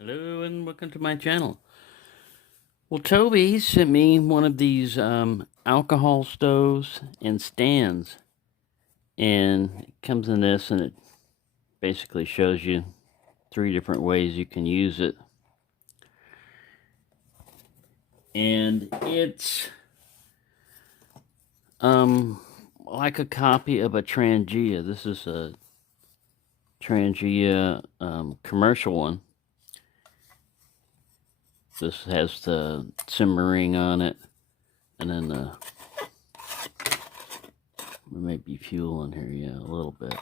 Hello and welcome to my channel. Well, Toby sent me one of these alcohol stoves and stands, and it comes in this, and it basically shows you 3 different ways you can use it. And it's like a copy of a Trangia. This is a Trangia commercial one. This has the simmering on it, and then there may be fuel in here, yeah, a little bit.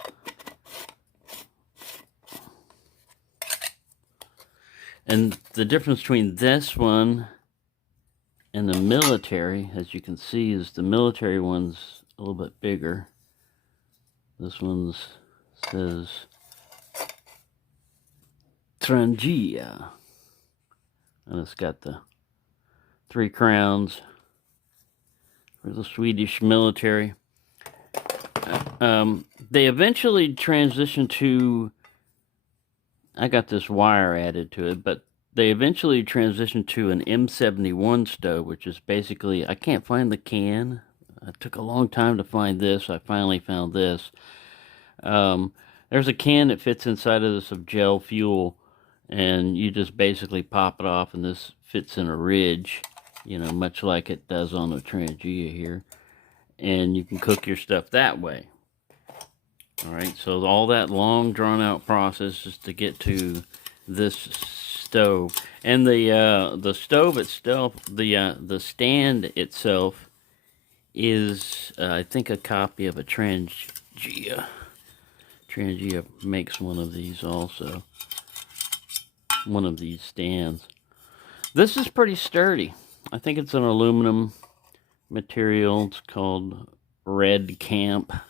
And the difference between this one and the military, as you can see, is the military one's a little bit bigger. This one's says Trangia. And it's got the 3 crowns for the Swedish military. They eventually transitioned to, I got this wire added to it, but they eventually transitioned to an M71 stove, which is basically, I can't find the can. It took a long time to find this. I finally found this. There's a can that fits inside of this of gel fuel, and you just basically pop it off, and this fits in a ridge, you know, much like it does on the Trangia here. And you can cook your stuff that way. Alright, so all that long drawn out process is to get to this stove. And the stove itself, the stand itself is I think a copy of a Trangia. Trangia makes one of these also. One of these stands. This is pretty sturdy. I think it's an aluminum material. It's called RedCamp.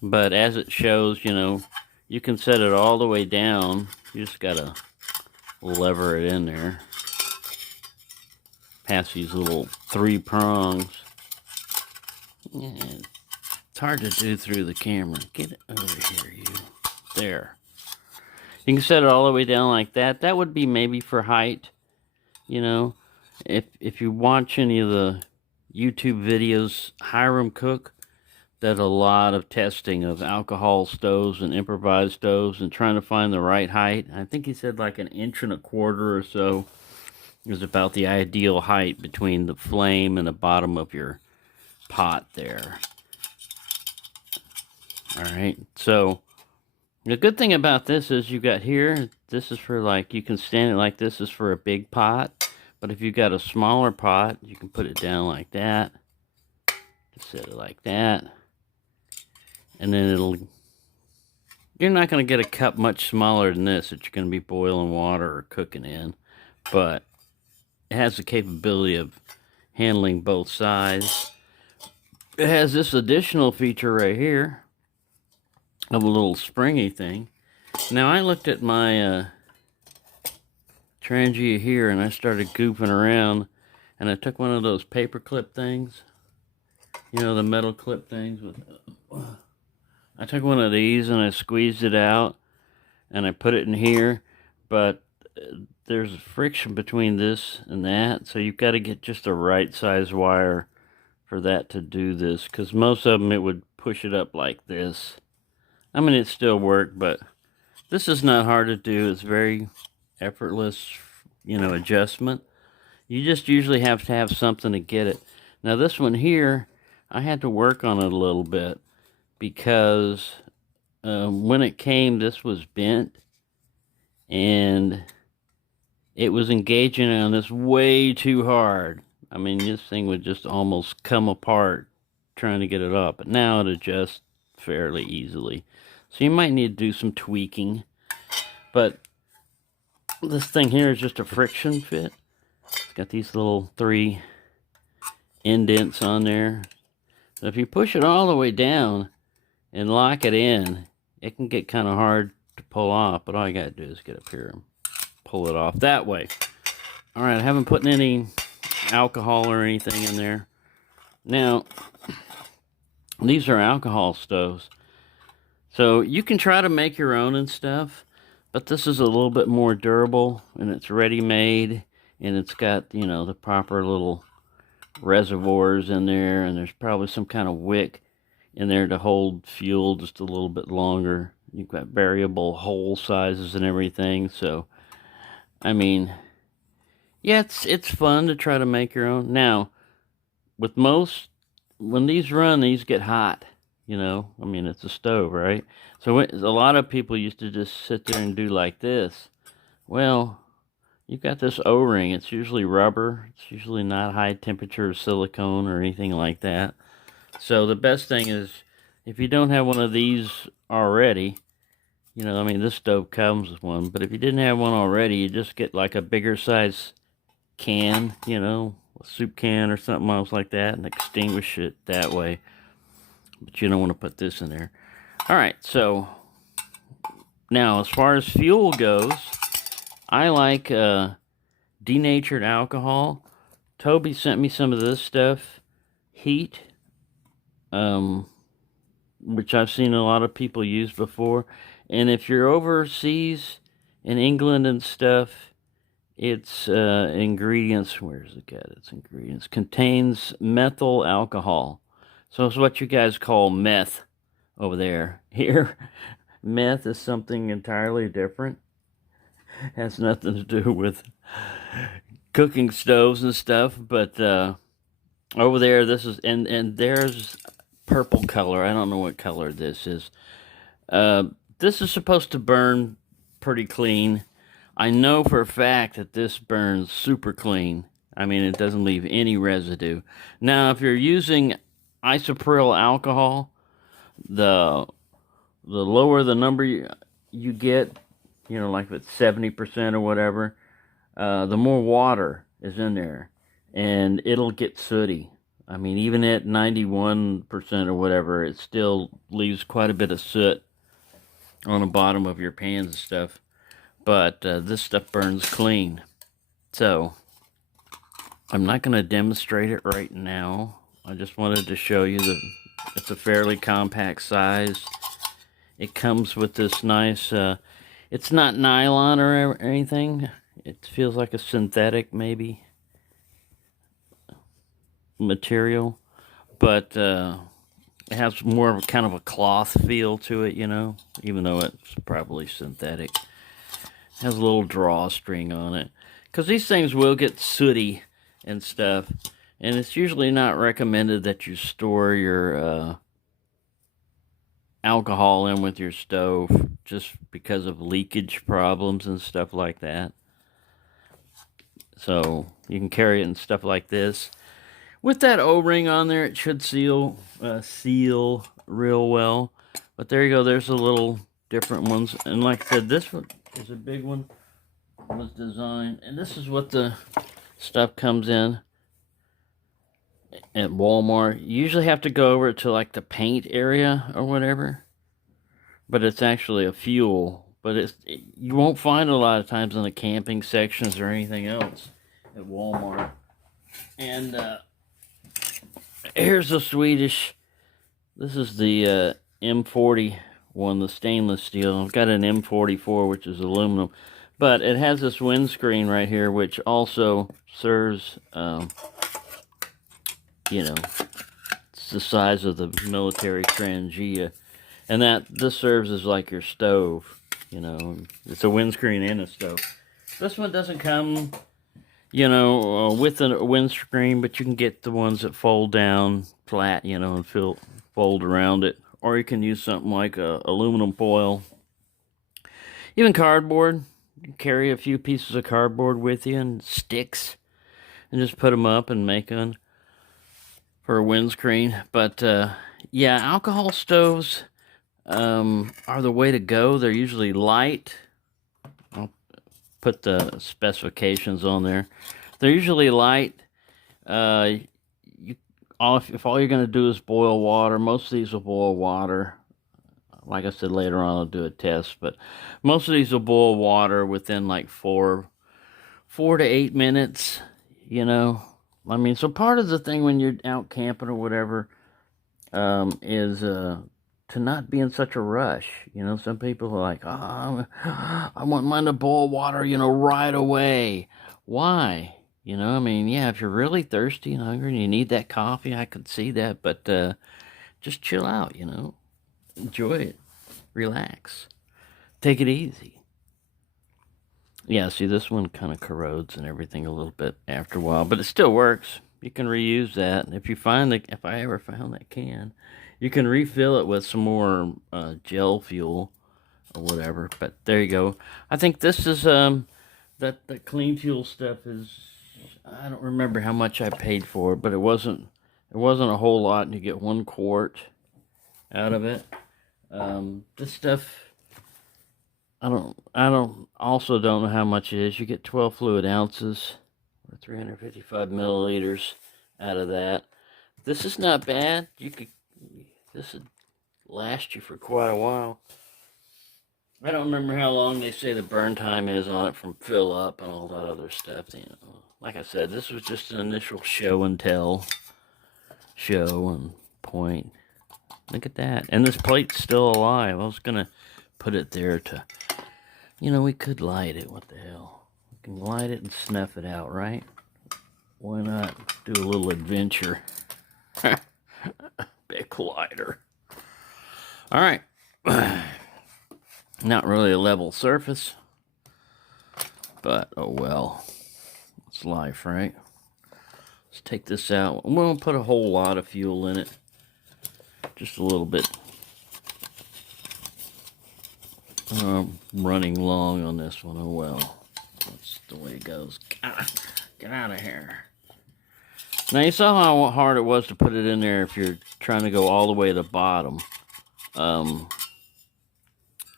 But as it shows, you know, you can set it all the way down. You just gotta lever it in there. Past these little 3 prongs. Yeah, it's hard to do through the camera. Get it over here, you. There. You can set it all the way down like that. That would be maybe for height, you know. If you watch any of the YouTube videos, Hiram Cook does a lot of testing of alcohol stoves and improvised stoves and trying to find the right height. I think he said like 1.25 inches or so is about the ideal height between the flame and the bottom of your pot there. Alright, so the good thing about this is you got here, this is for like, you can stand it like this is for a big pot. But if you've got a smaller pot, you can put it down like that. Just set it like that. And then you're not going to get a cup much smaller than this that you're going to be boiling water or cooking in. But it has the capability of handling both sides. It has this additional feature right here of a little springy thing. Now I looked at my Trangia here and I started goofing around, and I took one of those paper clip things, you know, the metal clip things with I took one of these and I squeezed it out and I put it in here, but there's friction between this and that, so you've got to get just the right size wire for that to do this, because most of them it would push it up like this. I mean, it still worked, but this is not hard to do. It's very effortless, you know, adjustment. You just usually have to have something to get it. Now this one here, I had to work on it a little bit, because when it came, this was bent, and it was engaging on this way too hard. I mean, this thing would just almost come apart trying to get it up, but now it adjusts fairly easily. So you might need to do some tweaking, but this thing here is just a friction fit. It's got these little 3 indents on there. So if you push it all the way down and lock it in, it can get kind of hard to pull off, but all you gotta do is get up here and pull it off that way. Alright, I haven't put any alcohol or anything in there. Now, these are alcohol stoves, so you can try to make your own and stuff, But this is a little bit more durable, and it's ready-made, and it's got, you know, the proper little reservoirs in there, and there's probably some kind of wick in there to hold fuel just a little bit longer. You've got variable hole sizes and everything, so I mean, yeah, it's fun to try to make your own. Now, with most, when these run, these get hot, you know. I mean, it's a stove, right? So a lot of people used to just sit there and do like this. Well, you've got this O-ring. It's usually rubber. It's usually not high temperature silicone or anything like that. So the best thing is, if you don't have one of these already, you know, I mean, this stove comes with one, but if you didn't have one already, you just get like a bigger size can, you know, a soup can or something else like that, and extinguish it that way. But you don't want to put this in there. All right, so now as far as fuel goes, I like denatured alcohol. Toby sent me some of this stuff, heat, which I've seen a lot of people use before. And if you're overseas in England and stuff, its ingredients, where's it got its ingredients? Contains methyl alcohol. So it's what you guys call meth over there. Here, meth is something entirely different. Has nothing to do with cooking stoves and stuff, but over there, this is, and there's purple color. I don't know what color this is. This is supposed to burn pretty clean. I know for a fact that this burns super clean. I mean, it doesn't leave any residue. Now, if you're using isopropyl alcohol, the lower the number you get, you know, like if it's 70% or whatever, the more water is in there, and it'll get sooty. I mean, even at 91% or whatever, it still leaves quite a bit of soot on the bottom of your pans and stuff. But this stuff burns clean. So I'm not going to demonstrate it right now. I just wanted to show you that it's a fairly compact size. It comes with this nice, it's not nylon or anything. It feels like a synthetic, maybe, material. But it has more of a kind of a cloth feel to it, you know, even though it's probably synthetic. It has a little drawstring on it. Because these things will get sooty and stuff. And it's usually not recommended that you store your alcohol in with your stove, just because of leakage problems and stuff like that. So you can carry it in stuff like this. With that O-ring on there, it should seal real well. But there you go. There's a little different ones. And like I said, this one is a big one. It was designed. And this is what the stuff comes in at Walmart. You usually have to go over to like the paint area or whatever. But it's actually a fuel. But you won't find it a lot of times in the camping sections or anything else at Walmart. And here's the Swedish. This is the M40 one, the stainless steel. I've got an M44, which is aluminum. But it has this windscreen right here, which also serves, you know, it's the size of the military Trangia. And this serves as like your stove, you know. It's a windscreen and a stove. This one doesn't come, you know, with a windscreen, but you can get the ones that fold down flat, you know, and fold around it. Or you can use something like aluminum foil. Even cardboard. You can carry a few pieces of cardboard with you and sticks, and just put them up and make one for a windscreen. But yeah, alcohol stoves are the way to go. They're usually light. I'll put the specifications on there. They're usually light. If all you're going to do is boil water, most of these will boil water. Like I said, later on I'll do a test, but most of these will boil water within like 4 to 8 minutes, you know. I mean, so part of the thing when you're out camping or whatever is to not be in such a rush. You know, some people are like, oh, I want mine to boil water, you know, right away. Why? You know, I mean, yeah, if you're really thirsty and hungry and you need that coffee, I could see that, but just chill out, you know. Enjoy it. Relax. Take it easy. Yeah, see, this one kind of corrodes and everything a little bit after a while, but it still works. You can reuse that. If you find that, if I ever found that can, you can refill it with some more gel fuel or whatever. But there you go. I think this is that clean fuel stuff is. I don't remember how much I paid for it, but it wasn't a whole lot, and you get 1 quart out of it. This stuff. Also don't know how much it is. You get 12 fluid ounces, or 355 milliliters out of that. This is not bad. This would last you for quite a while. I don't remember how long they say the burn time is on it from fill up and all that other stuff. You know, like I said, this was just an initial show and tell, show and point. Look at that. And this plate's still alive. I was gonna put it there to, you know, we could light it. What the hell? We can light it and snuff it out, right? Why not do a little adventure? Big lighter. All right. Not really a level surface, but oh well. It's life, right? Let's take this out. We won't put a whole lot of fuel in it. Just a little bit. Running long on this one. Oh well. That's the way it goes. Get out of here. Now you saw how hard it was to put it in there if you're trying to go all the way to the bottom.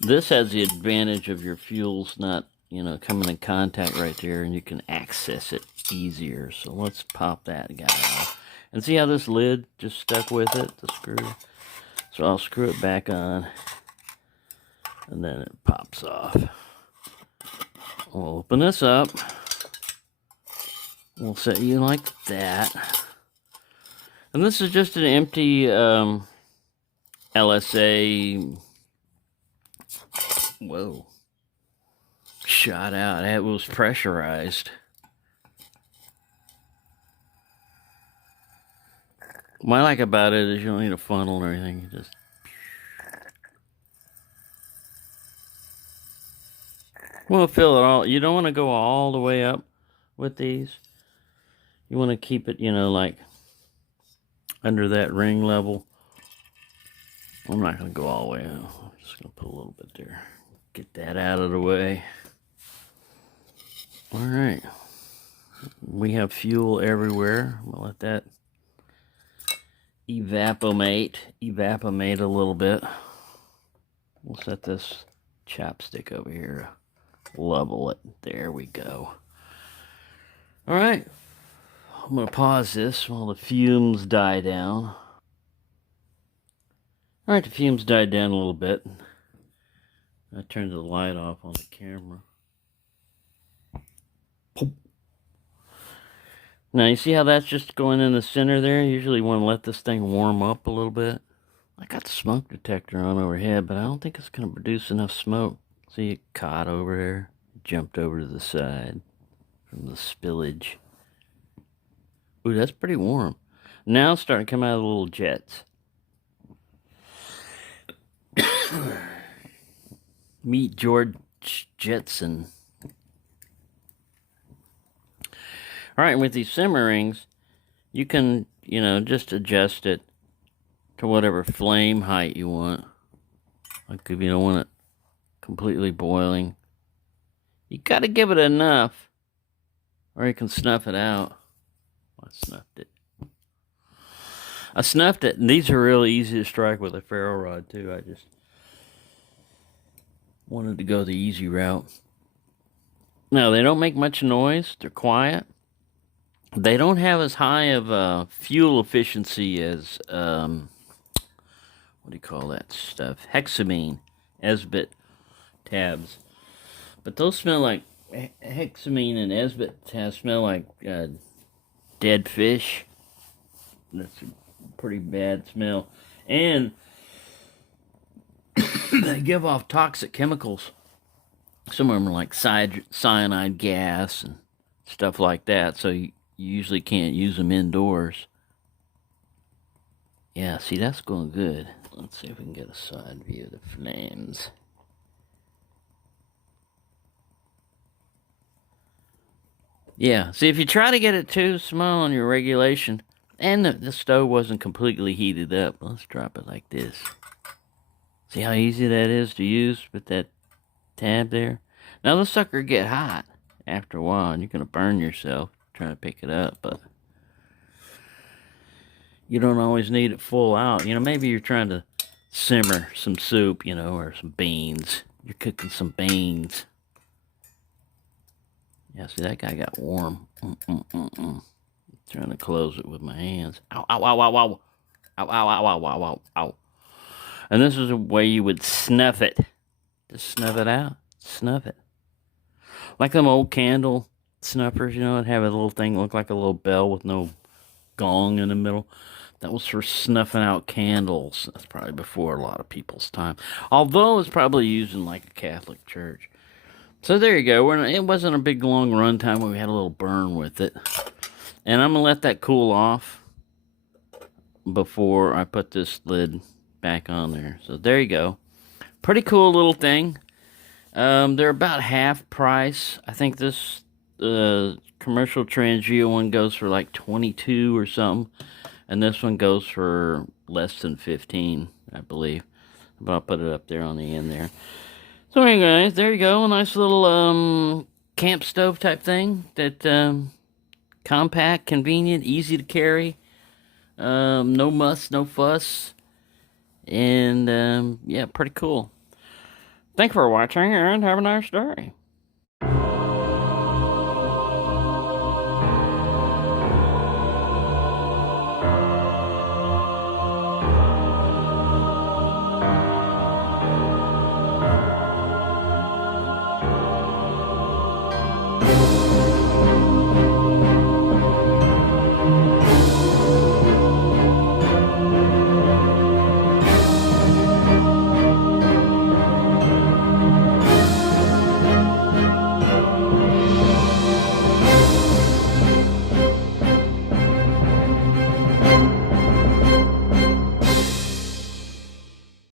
This has the advantage of your fuels not, you know, coming in contact right there, and you can access it easier. So let's pop that guy off. And see how this lid just stuck with it, the screw? So I'll screw it back on, and then it pops off. We'll open this up. We'll set you like that. And this is just an empty LSA. Whoa. Shot out. It was pressurized. What I like about it is you don't need a funnel or anything. You just want to fill it all. You don't want to go all the way up with these. You want to keep it, you know, like under that ring level. I'm not going to go all the way out. I'm just going to put a little bit there. Get that out of the way. All right. We have fuel everywhere. We'll let that evaporate a little bit. We'll set this chapstick over here. Level it. There we go. All right. I'm going to pause this while the fumes die down. All right, the fumes died down a little bit. I turned the light off on the camera. Now, you see how that's just going in the center there? Usually you want to let this thing warm up a little bit. I got the smoke detector on overhead, but I don't think it's going to produce enough smoke. See, it caught over there, jumped over to the side from the spillage. Ooh, that's pretty warm. Now it's starting to come out of the little jets. Meet George Jetson. All right, with these simmer rings, you can, you know, just adjust it to whatever flame height you want. Like if you don't want it completely boiling, you got to give it enough, or you can snuff it out. I snuffed it, and these are really easy to strike with a ferro rod too. I just wanted to go the easy route. Now, they don't make much noise. They're quiet. They don't have as high of fuel efficiency as, what do you call that stuff? Hexamine, Esbit tabs. But those smell like, hexamine and Esbit tabs smell like dead fish. That's a pretty bad smell. And They give off toxic chemicals. Some of them are like cyanide gas and stuff like that, so you usually can't use them indoors. Yeah, see, that's going good. Let's see if we can get a side view of the flames. Yeah, see, if you try to get it too small on your regulation, and the stove wasn't completely heated up, let's drop it like this. See how easy that is to use with that tab there? Now, the sucker get hot after a while, and you're going to burn yourself trying to pick it up, but you don't always need it full out. You know, maybe you're trying to simmer some soup, you know, or some beans. You're cooking some beans. Yeah, see, that guy got warm. Trying to close it with my hands. Ow, ow, ow, ow, ow. Ow, ow, ow, ow, ow, ow, ow. And this is a way you would snuff it. Just snuff it out. Snuff it. Like them old candle snuffers, you know, it'd have a little thing look like a little bell with no gong in the middle. That was for snuffing out candles. That's probably before a lot of people's time. Although it's probably used in like a Catholic church. So there you go. It wasn't a big long run time where we had a little burn with it. And I'm going to let that cool off before I put this lid back on there. So there you go. Pretty cool little thing. They're about half price. I think this commercial Trangio one goes for like 22 or something. And this one goes for less than 15, I believe. But I'll put it up there on the end there. So anyway, guys, there you go. A nice little camp stove type thing. That compact, convenient, easy to carry. No muss, no fuss. And yeah, pretty cool. Thanks for watching and have a nice day.